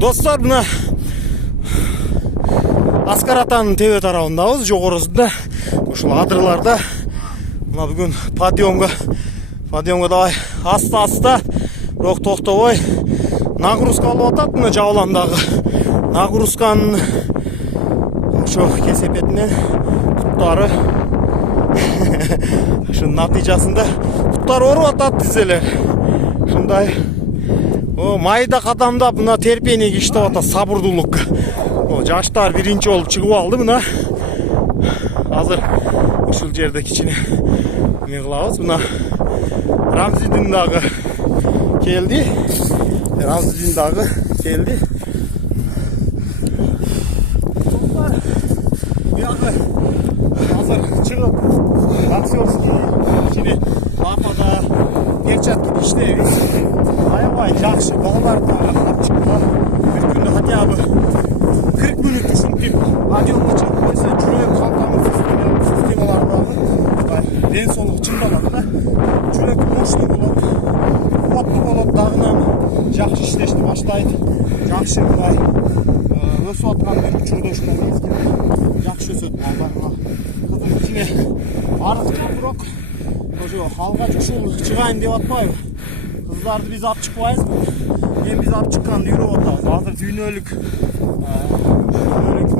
Dostlar, mına Askar Атаның төбе тарабындабыз, жогорусунда. Ушул адырларда мына бүгүн подъемга давай аста бирок токтобой нагрузка алып атат. Мына жабыландагы нагрузканын ошо кесепетинен буттары ушунун натыйжасында буттар ооруп атат, тизелер ушундай майда кадамдап мына терпениеге иштеп атат, сабырдуулукка. Жаштар биринчи болуп чыгып алды. Мына азыр ушул жерде кичине эме кылабыз. Мына Рамзидин дагы келди. Бuyagы азыр чыгып Аксиовский кичине лапада перчатка иштейбиз. Аябай жакшы балдарды алып чыккан. Бир күндө хотя бы 40 минут ушинтип подъемга чыгып койсо, жүрөк калтамын системалардагы ден соолук чыңдалат да. Жүрөк мощный болот, кубаттуу болот, дагынан жакшы иштешти баштайт. Жакшы мындай өсүп аткан бир учурда ушундай мезгилде жакшы өсөт балдарга. Кызым кичине арыкча, бирок ошо алга ушул чыгайын деп атпайбы. Кыздарды биз алып чыкпайбызбы? Биз алып чыкканды үйрөп атабыз. Азыр дүйнөлүк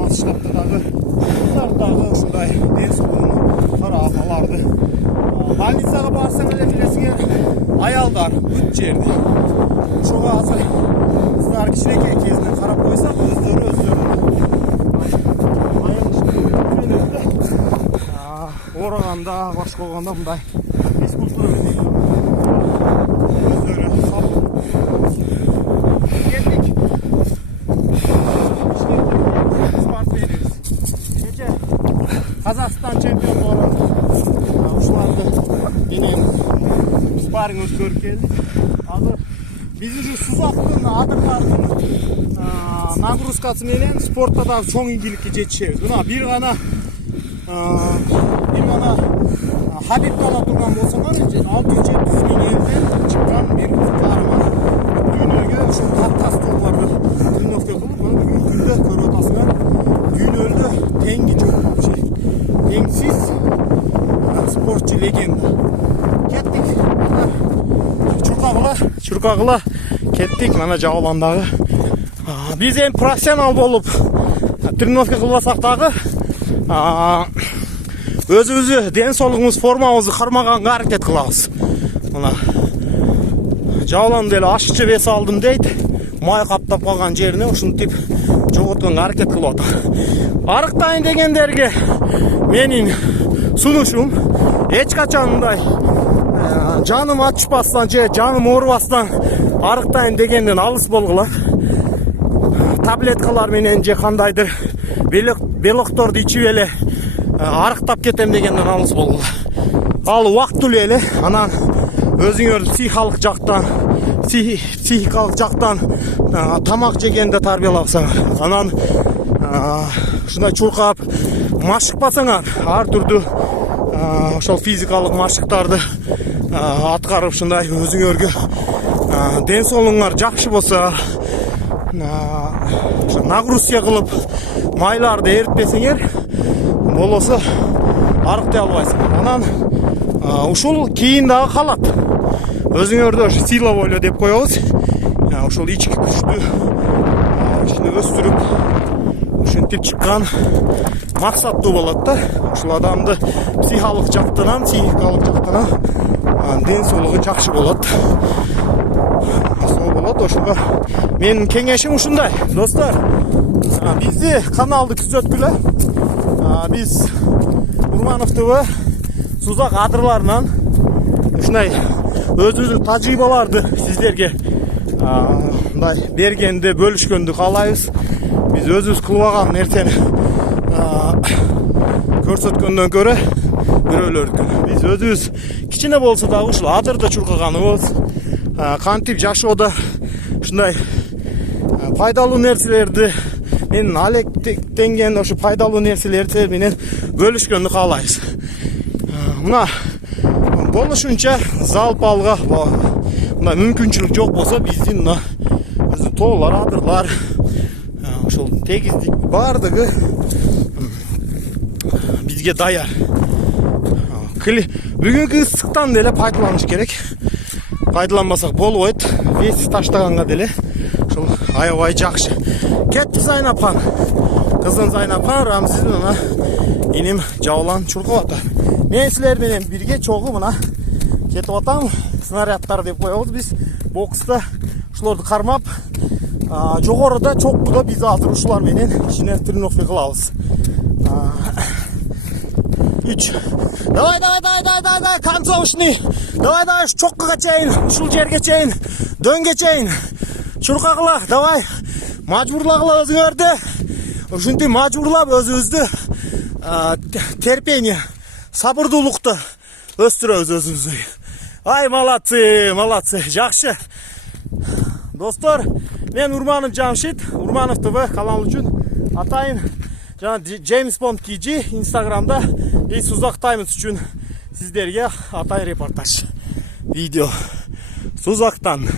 масштабтагы кыздардагы ушундай ден соолугун карап аларды. Больницага барсаң эле билесиңер, аялдар бүт жерде. Ошого азыр кыздар кичинекей кезинен карап койсак, өздөрү оороганда, баш болгондо мындай физкультура Казакстан чемпиондору ушуларды менен спарринг өткөрүп келдик. Азыр биз ушу Сузактын адырлардын нагрузкасы менен спортто дагы чоң ийгиликке жетишебиз. Мына бир гана Хабиб гана турган болсоңор 600-700 миң элден чыккан бир каарман дүйнөгө ушул таптастууларды тренировка кылып, бүгүнкү күндө көрүп атасыңар, дүйнөлдө теңги жок вообще. Теңсиз спортчу легенда. Кеттик. Чуркагыла кеттик. Мана жабыландагы. Биз эми профессионал болуп тренировка кылбасак дагы өзүбүздү ден соолугубуз, формабызды кармаганга аракет кылабыз. Мына жабыланды эле ашыкча вес алдым дейт. Май каптап калган жерине ушинтип жоготконго аракет кылып атат. Арыктайын дегендерге менин сунушум эч качан мындай жаным ачышпастан же жаным оорубастан арыктайын дегенден алыс болгула. Таблеткалар менен же кандайдыр белокторду ичип эле арыктап кетем дегенден алыс болгула. Ал убактылуу эле, анан өзүңөрдү психикалык жактан тамак жегенде тарбияласаңар, анан ушундай чуркап машыкпасаңар, ар түрдүү ошол физикалык машыктарды аткарып ушундай өзүңөргө ден соолугуңар жакшы болсо, нагрузка кылып майларды эритпесеңер, болосо арыктай албайсыңар. Анан ушул кийин дагы калат. Өзүңөрдү ошо сила воля деп коебуз. Ушул ички күчтү кичине өстүрүп ушинтип чыккан максаттуу болот да. Ушул адамды психикалык жактан ден соолугу жакшы болот. Ошол болот. Ошого менин кеңешим ушундай. Достор, бизди каналды күзөткүлө. Биз Урманов ТВ Сузак адырларынан ушундай өзүбүздүн тажрыйбаларды сиздерге мындай бергенди, бөлүшкөндү каалайбыз. Биз өзүбүз кылып алган нерсени көрсөткөндөн көрө бирөөлөрдүкү биз өзүбүз кичине болсо дагы ушул адырда чуркаганыбыз, кантип жашоодо ушундай пайдалуу нерселерди менин алектенген ошо пайдалуу нерселерди менен бөлүшкөндү каалайбыз. Мына болушунча залп алга мына мүмкүнчүлүк жок болсо биздин Özü toğlar, adırlar. Ошол тегиздик бардыгы бизге даяр. Бүгүнкү ысыктан деле пайдаланыш керек. Пайдаланбасак болбойт. Вес таштаганга деле ошол аябай жакшы. Кетти Зайнапан. Кызым Зайнапан, Рамзиздин ана иним Жаулан чуркап атат. Мен силер менен бирге чогуу мына кетип атам. Снарядтар деп коебуз биз бокста. Ушуларды кармап, жогоруда чоккуда биз азыр ушулар менен кичине тренировка кылабыз. 3. Давай, концовочный. Давай, чоккуга чейин, ушул жерге чейин, дөңгө чейин. Чуркагыла, давай. Мажбурлагыла өзүңөрдү. Ушинтип мажбурлап өзүбүздү терпение, сабырдуулукту өстүрөбүз өзүбүздү. Ай, молодцы, жакшы. Достор, мен Урманов Жамшит, Урманов ТВ каналы үчүн атайын. Жана Джеймс Бонд KG Инстаграмда сузактаймыз үчүн сиздерге атайын репортаж. Видео Сузактан.